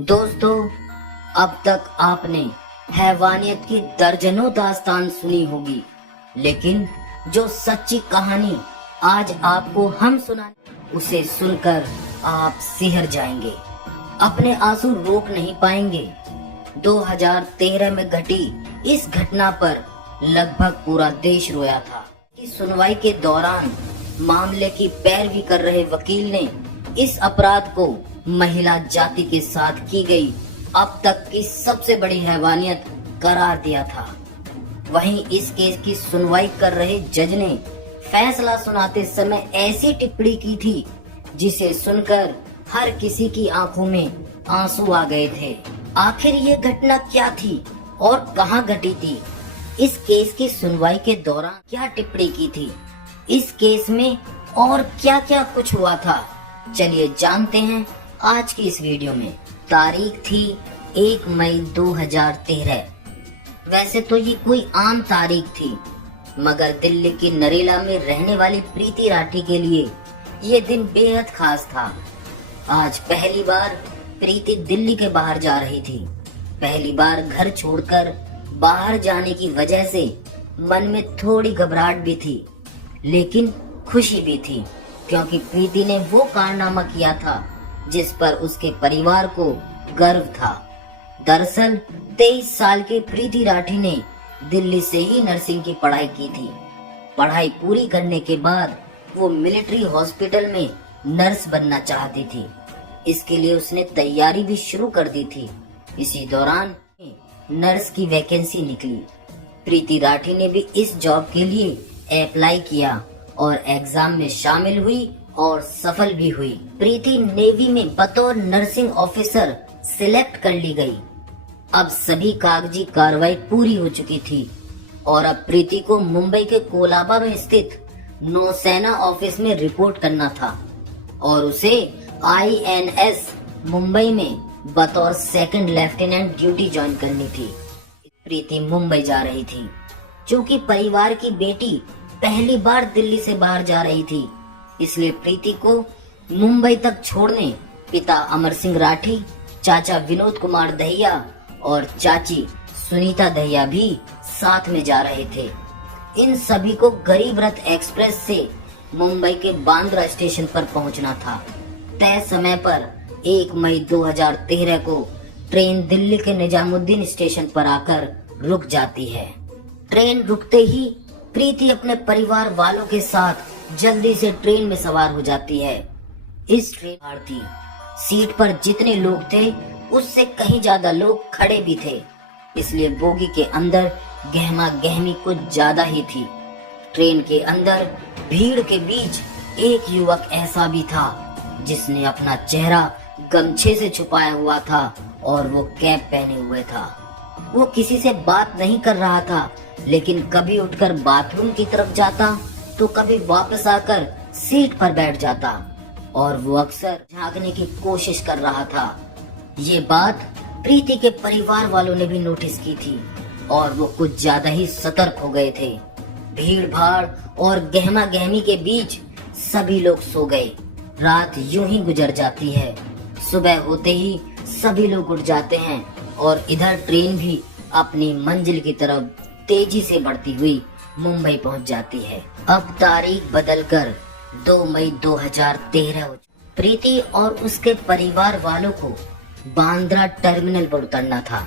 दोस्तों, अब तक आपने हैवानियत की दर्जनों दास्तान सुनी होगी, लेकिन जो सच्ची कहानी आज आपको हम सुनाएंगे उसे सुनकर आप सिहर जाएंगे, अपने आंसू रोक नहीं पाएंगे। 2013 में घटी इस घटना पर लगभग पूरा देश रोया था। कि सुनवाई के दौरान मामले की पैरवी कर रहे वकील ने इस अपराध को महिला जाति के साथ की गई अब तक की सबसे बड़ी हैवानियत करार दिया था। वहीं इस केस की सुनवाई कर रहे जज ने फैसला सुनाते समय ऐसी टिप्पणी की थी जिसे सुनकर हर किसी की आंखों में आंसू आ गए थे। आखिर ये घटना क्या थी और कहां घटी थी? इस केस की सुनवाई के दौरान क्या टिप्पणी की थी? इस केस में और क्या क्या कुछ हुआ था, चलिए जानते हैं आज की इस वीडियो में। तारीख थी 1 मई 2013। वैसे तो ये कोई आम तारीख थी, मगर दिल्ली की नरेला में रहने वाली प्रीति राठी के लिए ये दिन बेहद खास था। आज पहली बार प्रीति दिल्ली के बाहर जा रही थी। पहली बार घर छोड़कर बाहर जाने की वजह से मन में थोड़ी घबराहट भी थी, लेकिन खुशी भी थी, क्योंकि प्रीति ने वो कारनामा किया था जिस पर उसके परिवार को गर्व था। दरअसल 23 साल की प्रीति राठी ने दिल्ली से ही नर्सिंग की पढ़ाई की थी। पढ़ाई पूरी करने के बाद वो मिलिट्री हॉस्पिटल में नर्स बनना चाहती थी। इसके लिए उसने तैयारी भी शुरू कर दी थी। इसी दौरान नर्स की वैकेंसी निकली। प्रीति राठी ने भी इस जॉब के लिए अप्लाई किया और एग्जाम में शामिल हुई और सफल भी हुई। प्रीति नेवी में बतौर नर्सिंग ऑफिसर सिलेक्ट कर ली गई। अब सभी कागजी कार्रवाई पूरी हो चुकी थी और अब प्रीति को मुंबई के कोलाबा में स्थित नौसेना ऑफिस में रिपोर्ट करना था और उसे INS मुंबई में बतौर सेकंड लेफ्टिनेंट ड्यूटी ज्वाइन करनी थी। प्रीति मुंबई जा रही थी। चूंकि परिवार की बेटी पहली बार दिल्ली से बाहर जा रही थी, इसलिए प्रीति को मुंबई तक छोड़ने पिता अमर सिंह राठी, चाचा विनोद कुमार दहिया और चाची सुनीता दहिया भी साथ में जा रहे थे। इन सभी को गरीब रथ एक्सप्रेस से मुंबई के बांद्रा स्टेशन पर पहुंचना था। तय समय पर 1 मई 2013 को ट्रेन दिल्ली के निजामुद्दीन स्टेशन पर आकर रुक जाती है। ट्रेन रुकते ही प्रीति अपने परिवार वालों के साथ जल्दी से ट्रेन में सवार हो जाती है। इस ट्रेन भारतीय सीट पर जितने लोग थे उससे कहीं ज्यादा लोग खड़े भी थे, इसलिए बोगी के अंदर गहमा गहमी कुछ ज्यादा ही थी। ट्रेन के अंदर भीड़ के बीच एक युवक ऐसा भी था जिसने अपना चेहरा गमछे से छुपाया हुआ था और वो कैप पहने हुए था। वो किसी से बात नहीं कर रहा था, लेकिन कभी उठकर बाथरूम की तरफ जाता तो कभी वापस आकर सीट पर बैठ जाता और वो अक्सर झांकने की कोशिश कर रहा था। ये बात प्रीति के परिवार वालों ने भी नोटिस की थी और वो कुछ ज्यादा ही सतर्क हो गए थे। भीड़ भाड़ और गहमा गहमी के बीच सभी लोग सो गए। रात यूं ही गुजर जाती है। सुबह होते ही सभी लोग उठ जाते हैं और इधर ट्रेन भी अपनी मंजिल की तरफ तेजी से बढ़ती हुई मुंबई पहुंच जाती है। अब तारीख बदलकर 2 मई 2013 हो। प्रीति और उसके परिवार वालों को बांद्रा टर्मिनल पर उतरना था।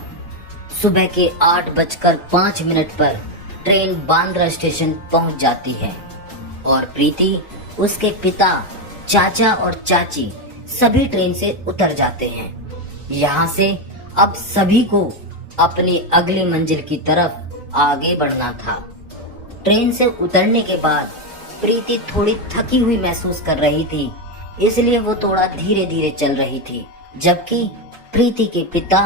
सुबह के 8:05 पर ट्रेन बांद्रा स्टेशन पहुंच जाती है और प्रीति, उसके पिता, चाचा और चाची सभी ट्रेन से उतर जाते हैं। यहाँ से अब सभी को अपनी अगली मंजिल की तरफ आगे बढ़ना था। ट्रेन से उतरने के बाद प्रीति थोड़ी थकी हुई महसूस कर रही थी, इसलिए वो थोड़ा धीरे धीरे चल रही थी, जबकि प्रीति के पिता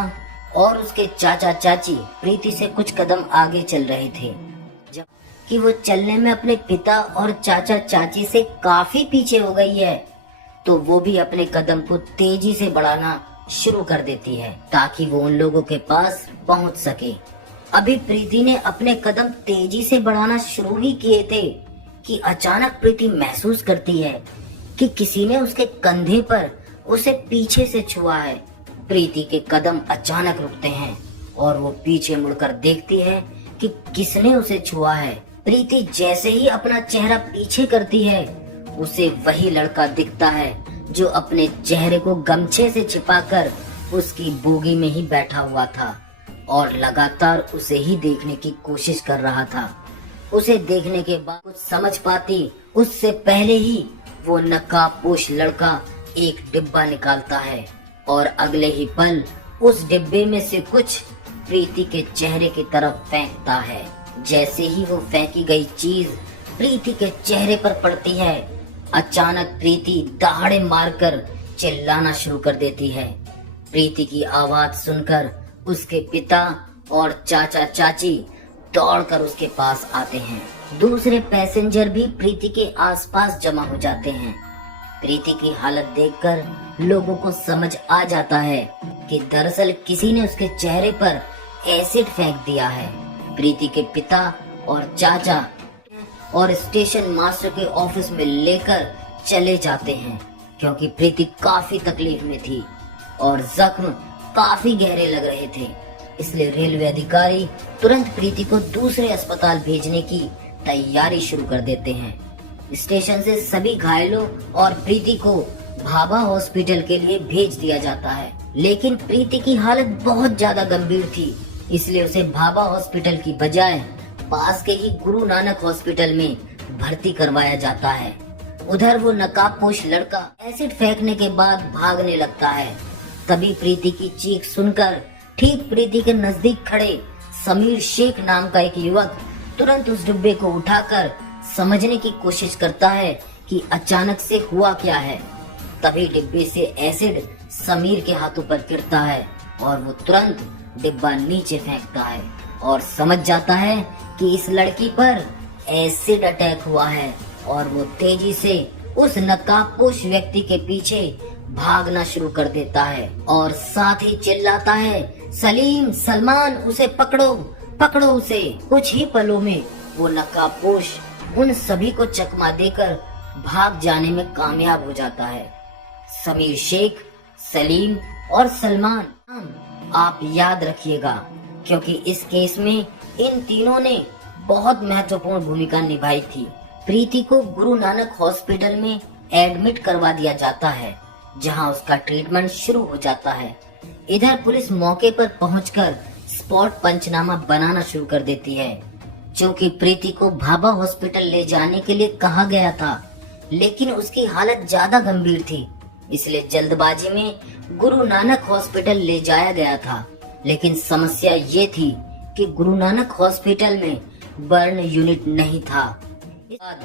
और उसके चाचा चाची प्रीति से कुछ कदम आगे चल रहे थे, जबकि वो चलने में अपने पिता और चाचा चाची से काफी पीछे हो गई है, तो वो भी अपने कदम को तेजी से बढ़ाना शुरू कर देती है ताकि वो उन लोगों के पास पहुंच सके। अभी प्रीति ने अपने कदम तेजी से बढ़ाना शुरू ही किए थे कि अचानक प्रीति महसूस करती है कि किसी ने उसके कंधे पर उसे पीछे से छुआ है प्रीति के कदम अचानक रुकते हैं और वो पीछे मुड़कर देखती है कि किसने उसे छुआ है। प्रीति जैसे ही अपना चेहरा पीछे करती है, उसे वही लड़का दिखता है जो अपने चेहरे को गमछे से छिपाकर उसकी बोगी में ही बैठा हुआ था और लगातार उसे ही देखने की कोशिश कर रहा था। उसे देखने के बाद कुछ समझ पाती उससे पहले ही वो नकाबपोश लड़का एक डिब्बा निकालता है और अगले ही पल उस डिब्बे में से कुछ प्रीति के चेहरे की तरफ फेंकता है। जैसे ही वो फेंकी गई चीज प्रीति के चेहरे पर पड़ती है, अचानक प्रीति दहाड़े मारकर चिल्लाना शुरू कर देती है। प्रीति की आवाज सुनकर उसके पिता और चाचा चाची दौड़कर उसके पास आते हैं। दूसरे पैसेंजर भी प्रीति के आसपास जमा हो जाते हैं। प्रीति की हालत देखकर लोगों को समझ आ जाता है कि दरअसल किसी ने उसके चेहरे पर एसिड फेंक दिया है। प्रीति के पिता और चाचा और स्टेशन मास्टर के ऑफिस में लेकर चले जाते हैं, क्योंकि प्रीति काफी तकलीफ में थी और जख्म काफी गहरे लग रहे थे। इसलिए रेलवे अधिकारी तुरंत प्रीति को दूसरे अस्पताल भेजने की तैयारी शुरू कर देते हैं। स्टेशन से सभी घायलों और प्रीति को भाभा हॉस्पिटल के लिए भेज दिया जाता है, लेकिन प्रीति की हालत बहुत ज्यादा गंभीर थी, इसलिए उसे भाभा हॉस्पिटल की बजाय पास के ही गुरु नानक हॉस्पिटल में भर्ती करवाया जाता है। उधर वो नकाबपोश लड़का एसिड फेंकने के बाद भागने लगता है। तभी प्रीति की चीख सुनकर ठीक प्रीति के नजदीक खड़े समीर शेख नाम का एक युवक तुरंत उस डिब्बे को उठाकर समझने की कोशिश करता है कि अचानक से हुआ क्या है। तभी डिब्बे से एसिड समीर के हाथों पर गिरता है और वो तुरंत डिब्बा नीचे फेंकता है और समझ जाता है कि इस लड़की पर एसिड अटैक हुआ है और वो तेजी से उस नकाबपोश व्यक्ति के पीछे भागना शुरू कर देता है और साथ ही चिल्लाता है, सलीम, सलमान, उसे पकड़ो, पकड़ो उसे। कुछ ही पलों में वो नकाबपोश उन सभी को चकमा देकर भाग जाने में कामयाब हो जाता है। समीर शेख, सलीम और सलमान आप याद रखिएगा, क्योंकि इस केस में इन तीनों ने बहुत महत्वपूर्ण भूमिका निभाई थी। प्रीति को गुरु नानक हॉस्पिटल में एडमिट करवा दिया जाता है, जहां उसका ट्रीटमेंट शुरू हो जाता है। इधर पुलिस मौके पर पहुंचकर स्पॉट पंचनामा बनाना शुरू कर देती है। क्योंकि प्रीति को भाभा हॉस्पिटल ले जाने के लिए कहा गया था, लेकिन उसकी हालत ज्यादा गंभीर थी, इसलिए जल्दबाजी में गुरु नानक हॉस्पिटल ले जाया गया था। लेकिन समस्या ये थी कि गुरु नानक हॉस्पिटल में बर्न यूनिट नहीं था। इसके बाद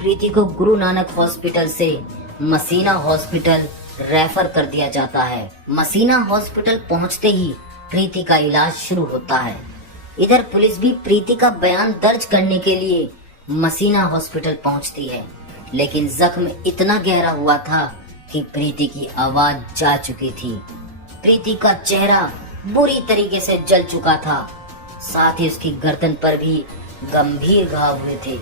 प्रीति को गुरु नानक हॉस्पिटल से मसीना हॉस्पिटल रेफर कर दिया जाता है। मसीना हॉस्पिटल पहुंचते ही प्रीति का इलाज शुरू होता है। इधर पुलिस भी प्रीति का बयान दर्ज करने के लिए मसीना हॉस्पिटल पहुंचती है, लेकिन जख्म इतना गहरा हुआ था कि प्रीति की आवाज जा चुकी थी। प्रीति का चेहरा बुरी तरीके से जल चुका था, साथ ही उसकी गर्दन पर भी गंभीर घाव हुए थे।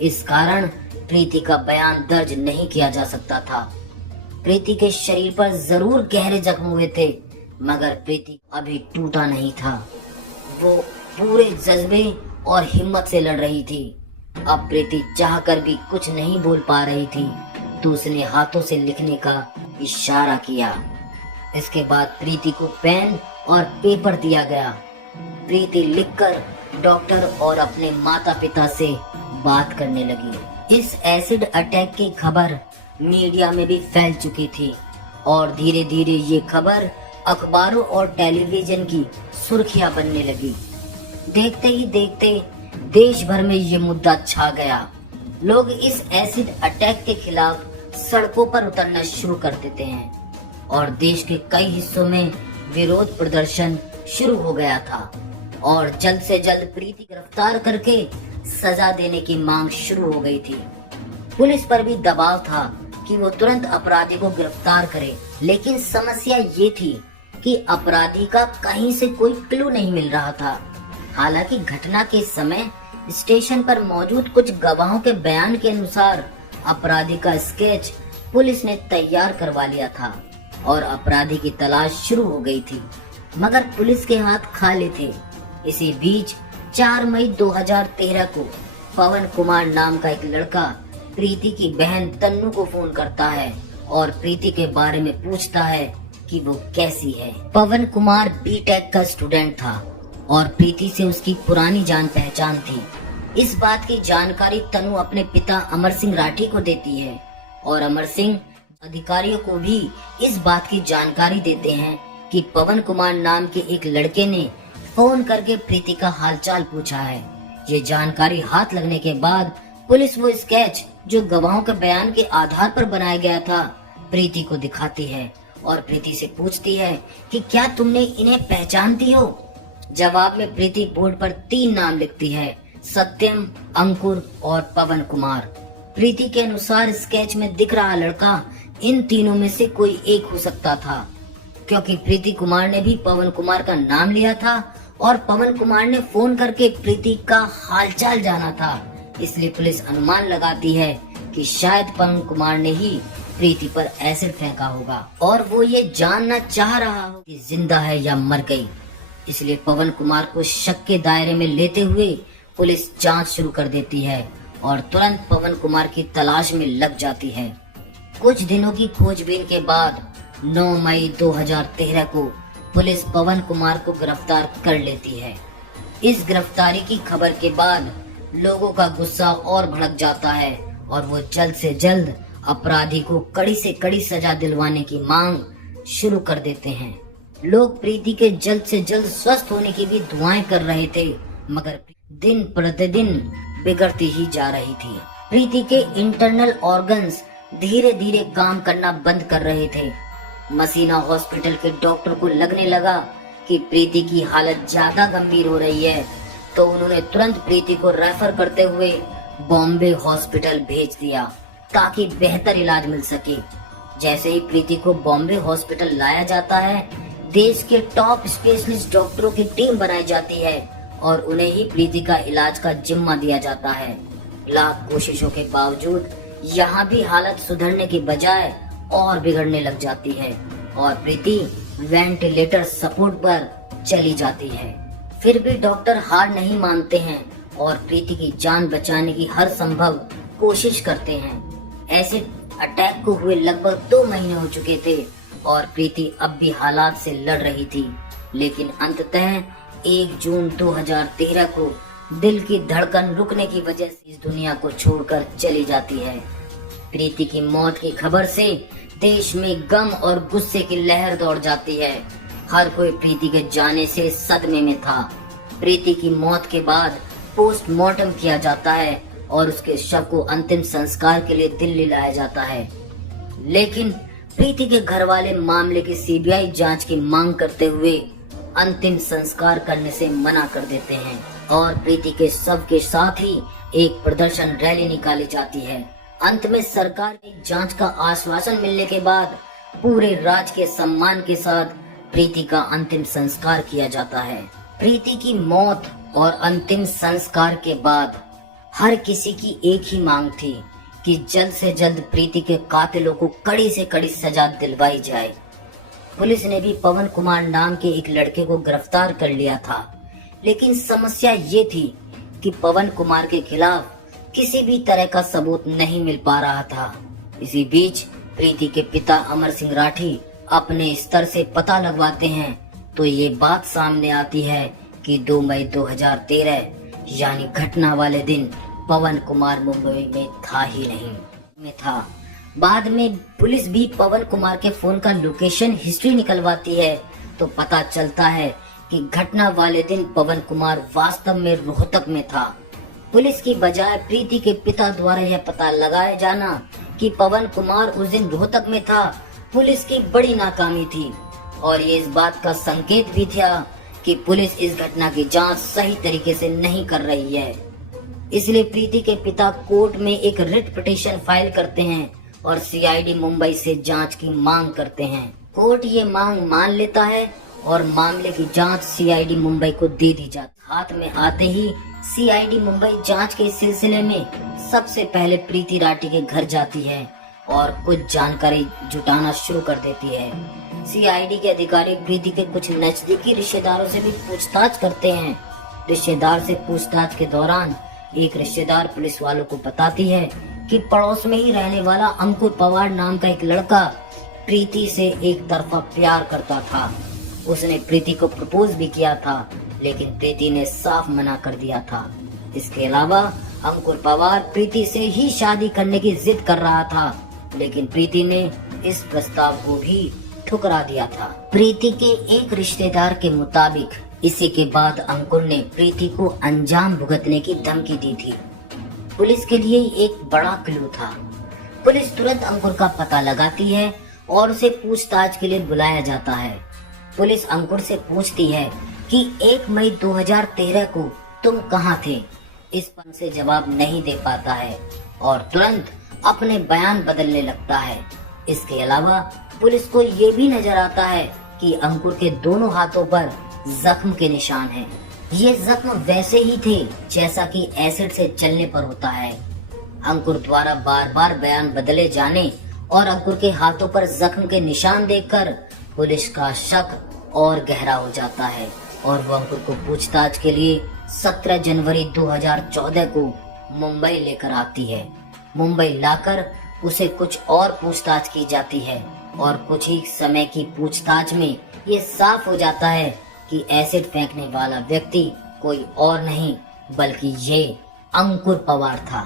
इस कारण प्रीति का बयान दर्ज नहीं किया जा सकता था। प्रीति के शरीर पर जरूर गहरे जख्म हुए थे, मगर प्रीति अभी टूटा नहीं था। वो पूरे जज्बे और हिम्मत से लड़ रही थी। अब प्रीति चाहकर भी कुछ नहीं बोल पा रही थी, तो उसने हाथों से लिखने का इशारा किया। इसके बाद प्रीति को पेन और पेपर दिया गया। प्रीति लिखकर डॉक्टर और अपने माता पिता से बात करने लगी। इस एसिड अटैक की खबर मीडिया में भी फैल चुकी थी और धीरे धीरे ये खबर अखबारों और टेलीविजन की सुर्खियां बनने लगी। देखते ही देखते देश भर में ये मुद्दा छा गया। लोग इस एसिड अटैक के खिलाफ सड़कों पर उतरना शुरू कर देते हैं और देश के कई हिस्सों में विरोध प्रदर्शन शुरू हो गया था और जल्द से जल्द प्रीति गिरफ्तार करके सजा देने की मांग शुरू हो गई थी। पुलिस पर भी दबाव था कि वो तुरंत अपराधी को गिरफ्तार करे, लेकिन समस्या ये थी कि अपराधी का कहीं से कोई क्लू नहीं मिल रहा था। हालांकि घटना के समय स्टेशन पर मौजूद कुछ गवाहों के बयान के अनुसार अपराधी का स्केच पुलिस ने तैयार करवा लिया था और अपराधी की तलाश शुरू हो गई थी, मगर पुलिस के हाथ खाली थे। इसी बीच 4 मई 2013 को पवन कुमार नाम का एक लड़का प्रीति की बहन तन्नू को फोन करता है और प्रीति के बारे में पूछता है कि वो कैसी है। पवन कुमार बीटेक का स्टूडेंट था और प्रीति से उसकी पुरानी जान पहचान थी। इस बात की जानकारी तनु अपने पिता अमर सिंह राठी को देती है और अमर सिंह अधिकारियों को भी इस बात की जानकारी देते हैं कि पवन कुमार नाम के एक लड़के ने फोन करके प्रीति का हालचाल पूछा है। ये जानकारी हाथ लगने के बाद पुलिस वो स्केच जो गवाहों के बयान के आधार पर बनाया गया था प्रीति को दिखाती है और प्रीति से पूछती है कि क्या तुमने इन्हें पहचानती हो। जवाब में प्रीति बोर्ड पर 3 नाम लिखती है, सत्यम, अंकुर और पवन कुमार। प्रीति के अनुसार स्केच में दिख रहा लड़का इन तीनों में से कोई एक हो सकता था, क्योंकि प्रीति कुमार ने भी पवन कुमार का नाम लिया था और पवन कुमार ने फोन करके प्रीति का हालचाल जाना था। इसलिए पुलिस अनुमान लगाती है कि शायद पवन कुमार ने ही प्रीति पर एसिड फेंका होगा और वो ये जानना चाह रहा हो कि जिंदा है या मर गई। इसलिए पवन कुमार को शक के दायरे में लेते हुए पुलिस जांच शुरू कर देती है और तुरंत पवन कुमार की तलाश में लग जाती है। कुछ दिनों की खोजबीन के बाद 9 मई 2013 को पुलिस पवन कुमार को गिरफ्तार कर लेती है। इस गिरफ्तारी की खबर के बाद लोगों का गुस्सा और भड़क जाता है और वो जल्द से जल्द अपराधी को कड़ी से कड़ी सजा दिलवाने की मांग शुरू कर देते हैं। लोग प्रीति के जल्द से जल्द स्वस्थ होने की भी दुआएं कर रहे थे, मगर दिन प्रतिदिन बिगड़ती ही जा रही थी। प्रीति के इंटरनल ऑर्गन्स धीरे धीरे काम करना बंद कर रहे थे। मसीना हॉस्पिटल के डॉक्टर को लगने लगा कि प्रीति की हालत ज्यादा गंभीर हो रही है, तो उन्होंने तुरंत प्रीति को रेफर करते हुए बॉम्बे हॉस्पिटल भेज दिया ताकि बेहतर इलाज मिल सके। जैसे ही प्रीति को बॉम्बे हॉस्पिटल लाया जाता है, देश के टॉप स्पेशलिस्ट डॉक्टरों की टीम बनाई जाती है और उन्हें ही प्रीति का इलाज का जिम्मा दिया जाता है। लाख कोशिशों के बावजूद यहाँ भी हालत सुधरने की बजाय और बिगड़ने लग जाती है और प्रीति वेंटिलेटर सपोर्ट पर चली जाती है। फिर भी डॉक्टर हार नहीं मानते हैं और प्रीति की जान बचाने की हर संभव कोशिश करते हैं। ऐसे अटैक को हुए लगभग 2 महीने हो चुके थे और प्रीति अब भी हालात से लड़ रही थी, लेकिन अंततः 1 जून 2013 को दिल की धड़कन रुकने की वजह से इस दुनिया को छोड़कर चली जाती है। प्रीति की मौत की खबर से देश में गम और गुस्से की लहर दौड़ जाती है। हर कोई प्रीति के जाने से सदमे में था। प्रीति की मौत के बाद पोस्टमार्टम किया जाता है और उसके शव को अंतिम संस्कार के लिए दिल्ली लाया जाता है, लेकिन प्रीति के घर वाले मामले की सीबीआई जांच की मांग करते हुए अंतिम संस्कार करने से मना कर देते हैं और प्रीति के शव के साथ ही एक प्रदर्शन रैली निकाली जाती है। अंत में सरकार की जांच का आश्वासन मिलने के बाद पूरे राज्य के सम्मान के साथ प्रीति का अंतिम संस्कार किया जाता है। प्रीति की मौत और अंतिम संस्कार के बाद हर किसी की एक ही मांग थी कि जल्द से जल्द प्रीति के कातिलों को कड़ी से कड़ी सजा दिलवाई जाए। पुलिस ने भी पवन कुमार नाम के एक लड़के को गिरफ्तार कर लिया था, लेकिन समस्या ये थी कि पवन कुमार के खिलाफ किसी भी तरह का सबूत नहीं मिल पा रहा था। इसी बीच प्रीति के पिता अमर सिंह राठी अपने स्तर से पता लगवाते हैं तो ये बात सामने आती है कि 2 मई 2013 यानी घटना वाले दिन पवन कुमार मुंबई में था ही नहीं था। बाद में पुलिस भी पवन कुमार के फोन का लोकेशन हिस्ट्री निकलवाती है तो पता चलता है कि घटना वाले दिन पवन कुमार वास्तव में रोहतक में था। पुलिस की बजाय प्रीति के पिता द्वारा यह पता लगाया जाना कि पवन कुमार उस दिन रोहतक में था, पुलिस की बड़ी नाकामी थी और ये इस बात का संकेत भी था कि पुलिस इस घटना की जांच सही तरीके से नहीं कर रही है। इसलिए प्रीति के पिता कोर्ट में एक रिट पिटीशन फाइल करते हैं और सीआईडी मुंबई से जांच की मांग करते हैं। कोर्ट ये मांग मान लेता है और मामले की जांच सीआईडी मुंबई को दे दी जाती। हाथ में आते ही सीआईडी मुंबई जांच के सिलसिले में सबसे पहले प्रीति राठी के घर जाती है और कुछ जानकारी जुटाना शुरू कर देती है। सीआईडी के अधिकारी प्रीति के कुछ नजदीकी रिश्तेदारों से भी पूछताछ करते हैं। रिश्तेदार से पूछताछ के दौरान एक रिश्तेदार पुलिस वालों को बताती है कि पड़ोस में ही रहने वाला अंकुर पवार नाम का एक लड़का प्रीति से एक तरफा प्यार करता था। उसने प्रीति को प्रपोज भी किया था, लेकिन प्रीति ने साफ मना कर दिया था। इसके अलावा अंकुर पवार प्रीति से ही शादी करने की जिद कर रहा था, लेकिन प्रीति ने इस प्रस्ताव को भी ठुकरा दिया था। प्रीति के एक रिश्तेदार के मुताबिक इसी के बाद अंकुर ने प्रीति को अंजाम भुगतने की धमकी दी थी। पुलिस के लिए एक बड़ा क्लू था। पुलिस तुरंत अंकुर का पता लगाती है और उसे पूछताछ के लिए बुलाया जाता है। पुलिस अंकुर से पूछती है कि 1 मई 2013 को तुम कहाँ थे। इस पर से जवाब नहीं दे पाता है और तुरंत अपने बयान बदलने लगता है। इसके अलावा पुलिस को ये भी नजर आता है कि अंकुर के दोनों हाथों पर जख्म के निशान हैं। ये जख्म वैसे ही थे जैसा कि एसिड से चलने पर होता है। अंकुर द्वारा बार बार बयान बदले जाने और अंकुर के हाथों पर जख्म के निशान देखकर पुलिस का शक और गहरा हो जाता है और वो अंकुर को पूछताछ के लिए 17 जनवरी 2014 को मुंबई लेकर आती है। मुंबई लाकर उसे कुछ और पूछताछ की जाती है और कुछ ही समय की पूछताछ में ये साफ हो जाता है कि एसिड फेंकने वाला व्यक्ति कोई और नहीं बल्कि ये अंकुर पवार था।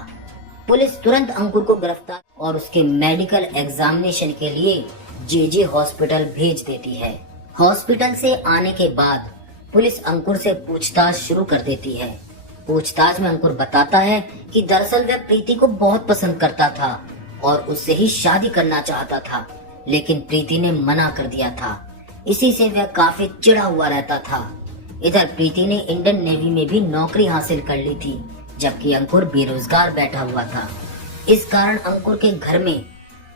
पुलिस तुरंत अंकुर को गिरफ्तार और उसके मेडिकल एग्जामिनेशन के लिए जेजे हॉस्पिटल भेज देती है। हॉस्पिटल से आने के बाद पुलिस अंकुर से पूछताछ शुरू कर देती है। पूछताछ में अंकुर बताता है कि दरअसल वह प्रीति को बहुत पसंद करता था और उससे ही शादी करना चाहता था, लेकिन प्रीति ने मना कर दिया था। इसी से वह काफी चिढ़ा हुआ रहता था। इधर प्रीति ने इंडियन नेवी में भी नौकरी हासिल कर ली थी, जबकि अंकुर बेरोजगार बैठा हुआ था। इस कारण अंकुर के घर में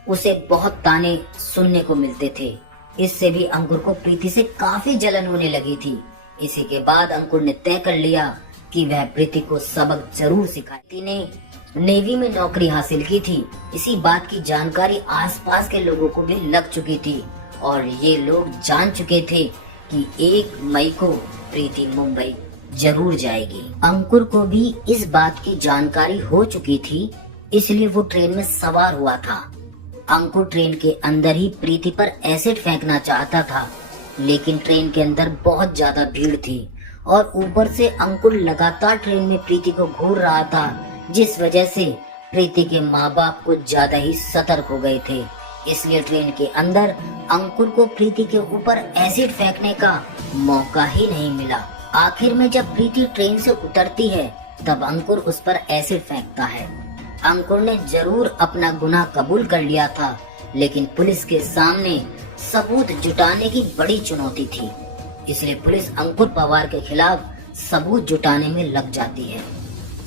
उसे बहुत ताने सुनने को मिलते थे। इससे भी अंकुर को प्रीति से काफी जलन होने लगी थी। इसी के बाद अंकुर ने तय कर लिया कि वह प्रीति को सबक जरूर सिखाए। प्रीति ने नेवी में नौकरी हासिल की थी। इसी बात की जानकारी आसपास के लोगों को भी लग चुकी थी और ये लोग जान चुके थे कि 1 मई को प्रीति मुंबई जरूर जाएगी। अंकुर को भी इस बात की जानकारी हो चुकी थी, इसलिए वो ट्रेन में सवार हुआ था। अंकुर ट्रेन के अंदर ही प्रीति पर एसिड फेंकना चाहता था, लेकिन ट्रेन के अंदर बहुत ज्यादा भीड़ थी और ऊपर से अंकुर लगातार ट्रेन में प्रीति को घूर रहा था, जिस वजह से प्रीति के माँ बाप कुछ ज्यादा ही सतर्क हो गए थे। इसलिए ट्रेन के अंदर अंकुर को प्रीति के ऊपर एसिड फेंकने का मौका ही नहीं मिला। आखिर में जब प्रीति ट्रेन से उतरती है तब अंकुर उस पर एसिड फेंकता है। अंकुर ने जरूर अपना गुनाह कबूल कर लिया था, लेकिन पुलिस के सामने सबूत जुटाने की बड़ी चुनौती थी। इसलिए पुलिस अंकुर पवार के खिलाफ सबूत जुटाने में लग जाती है।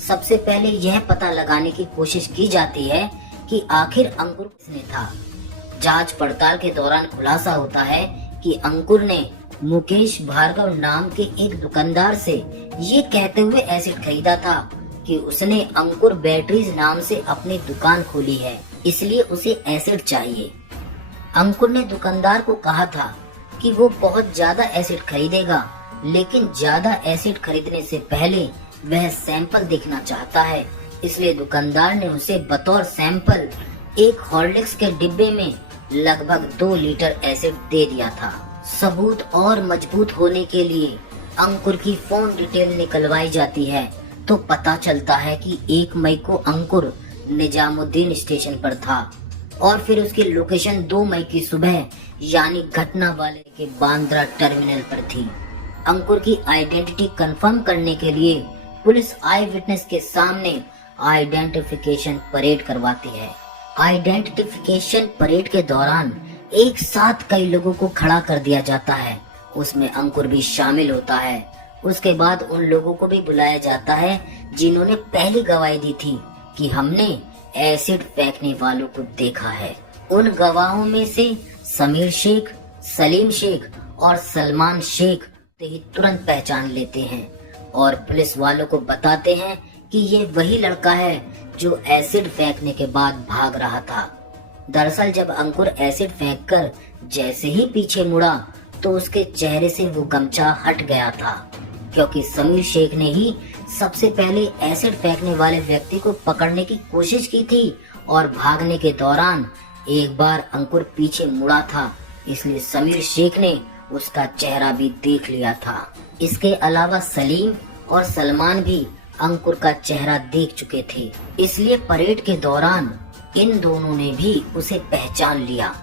सबसे पहले यह पता लगाने की कोशिश की जाती है कि आखिर अंकुर किसने था। जांच पड़ताल के दौरान खुलासा होता है कि अंकुर ने मुकेश भार्गव नाम के एक दुकानदार से ये कहते हुए एसिड खरीदा था कि उसने अंकुर बैटरीज नाम से अपनी दुकान खोली है, इसलिए उसे एसिड चाहिए। अंकुर ने दुकानदार को कहा था कि वो बहुत ज्यादा एसिड खरीदेगा, लेकिन ज्यादा एसिड खरीदने से पहले वह सैंपल देखना चाहता है। इसलिए दुकानदार ने उसे बतौर सैंपल एक हॉर्लिक्स के डिब्बे में लगभग 2 लीटर एसिड दे दिया था। सबूत और मजबूत होने के लिए अंकुर की फोन डिटेल निकलवाई जाती है तो पता चलता है कि 1 मई को अंकुर निजामुद्दीन स्टेशन पर था और फिर उसकी लोकेशन 2 मई की सुबह यानी घटना वाले के बांद्रा टर्मिनल पर थी। अंकुर की आइडेंटिटी कंफर्म करने के लिए पुलिस आई विटनेस के सामने आइडेंटिफिकेशन परेड करवाती है। आइडेंटिफिकेशन परेड के दौरान एक साथ कई लोगों को खड़ा कर दिया जाता है, उसमें अंकुर भी शामिल होता है। उसके बाद उन लोगों को भी बुलाया जाता है जिन्होंने पहली गवाही दी थी कि हमने एसिड फेंकने वालों को देखा है। उन गवाहों में से समीर शेख, सलीम शेख और सलमान शेख ही तुरंत पहचान लेते हैं और पुलिस वालों को बताते हैं कि ये वही लड़का है जो एसिड फेंकने के बाद भाग रहा था। दरअसल जब अंकुर एसिड फेंककर जैसे ही पीछे मुड़ा तो उसके चेहरे से वो गमछा हट गया था, क्योंकि समीर शेख ने ही सबसे पहले एसिड फेंकने वाले व्यक्ति को पकड़ने की कोशिश की थी और भागने के दौरान एक बार अंकुर पीछे मुड़ा था, इसलिए समीर शेख ने उसका चेहरा भी देख लिया था। इसके अलावा सलीम और सलमान भी अंकुर का चेहरा देख चुके थे, इसलिए परेड के दौरान इन दोनों ने भी उसे पहचान लिया।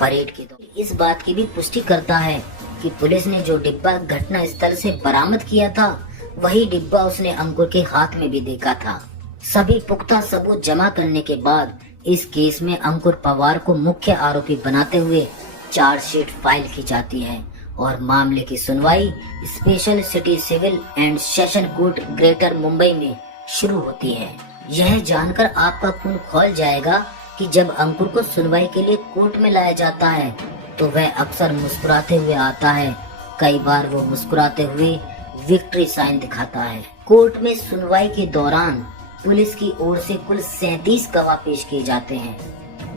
परेड के दौरान इस बात की भी पुष्टि करता है कि पुलिस ने जो डिब्बा घटना स्थल से बरामद किया था वही डिब्बा उसने अंकुर के हाथ में भी देखा था। सभी पुख्ता सबूत जमा करने के बाद इस केस में अंकुर पवार को मुख्य आरोपी बनाते हुए चार्जशीट फाइल की जाती है और मामले की सुनवाई special city civil and session court greater Mumbai में शुरू होती है। यह जानकर आपका खून खौल जाएगा कि जब अंकुर को सुनवाई के लिए कोर्ट में लाया जाता है तो वह अक्सर मुस्कुराते हुए आता है। कई बार वो मुस्कुराते हुए विक्ट्री साइन दिखाता है। कोर्ट में सुनवाई के दौरान पुलिस की ओर से कुल 37 गवाह पेश किए जाते हैं।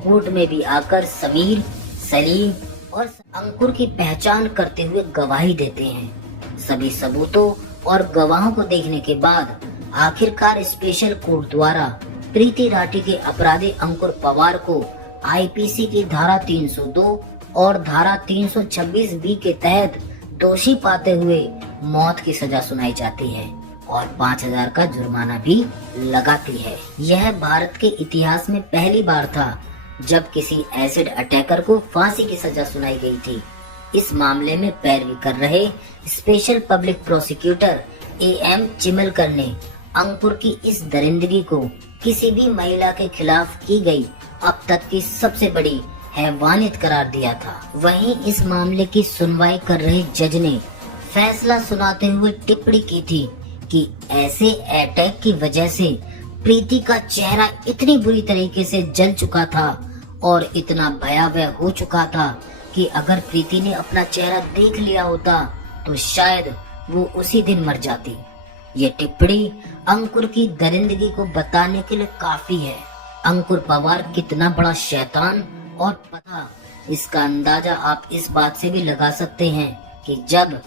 कोर्ट में भी आकर समीर, सलीम और अंकुर की पहचान करते हुए गवाही देते हैं। सभी सबूतों और गवाहों को देखने के बाद आखिरकार स्पेशल कोर्ट द्वारा प्रीति राठी के अपराधी अंकुर पवार को आईपीसी की धारा 302 और धारा 326 बी के तहत दोषी पाते हुए मौत की सजा सुनाई जाती है और 5000 का जुर्माना भी लगाती है। यह भारत के इतिहास में पहली बार था जब किसी एसिड अटैकर को फांसी की सजा सुनाई गई थी। इस मामले में पैरवी कर रहे स्पेशल पब्लिक प्रोसिक्यूटर AM चिमलकर ने अंकुर की इस दरिंदगी को किसी भी महिला के खिलाफ की गई अब तक की सबसे बड़ी हैवानियत करार दिया था। वहीं इस मामले की सुनवाई कर रहे जज ने फैसला सुनाते हुए टिप्पणी की थी कि ऐसे अटैक की वजह से प्रीति का चेहरा इतनी बुरी तरीके से जल चुका था और इतना भयावह हो चुका था कि अगर प्रीति ने अपना चेहरा देख लिया होता तो शायद वो उसी दिन मर जाती। ये टिप्पणी अंकुर की दरिंदगी को बताने के लिए काफी है। अंकुर पवार कितना बड़ा शैतान और पता, इसका अंदाजा आप इस बात से भी लगा सकते हैं कि जब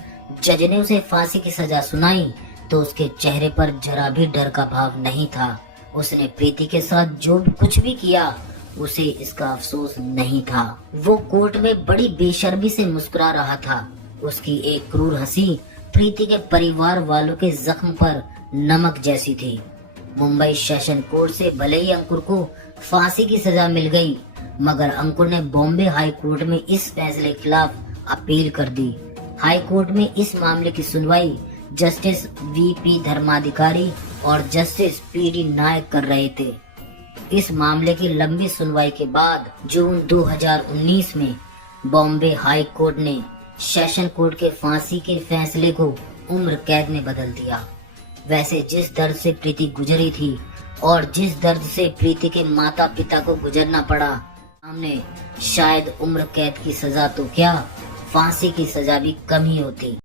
जज ने उसे फांसी की सजा सुनाई तो उसके चेहरे पर जरा भी डर का भाव नहीं था। उसने प्रीति के साथ जो कुछ भी किया उसे इसका अफसोस नहीं था। वो कोर्ट में बड़ी बेशर्मी से मुस्कुरा रहा था। उसकी एक क्रूर हंसी प्रीति के परिवार वालों के जख्म पर नमक जैसी थी। मुंबई सेशन कोर्ट से भले ही अंकुर को फांसी की सजा मिल गई, मगर अंकुर ने बॉम्बे हाई कोर्ट में इस फैसले के खिलाफ अपील कर दी। हाई कोर्ट में इस मामले की सुनवाई जस्टिस VP धर्माधिकारी और जस्टिस PD नायक कर रहे थे। इस मामले की लंबी सुनवाई के बाद जून 2019 में बॉम्बे हाई कोर्ट ने सेशन कोर्ट के फांसी के फैसले को उम्र कैद में बदल दिया। वैसे जिस दर्द से प्रीति गुजरी थी और जिस दर्द से प्रीति के माता पिता को गुजरना पड़ा, हमने शायद उम्र कैद की सजा तो क्या, फांसी की सजा भी कम ही होती।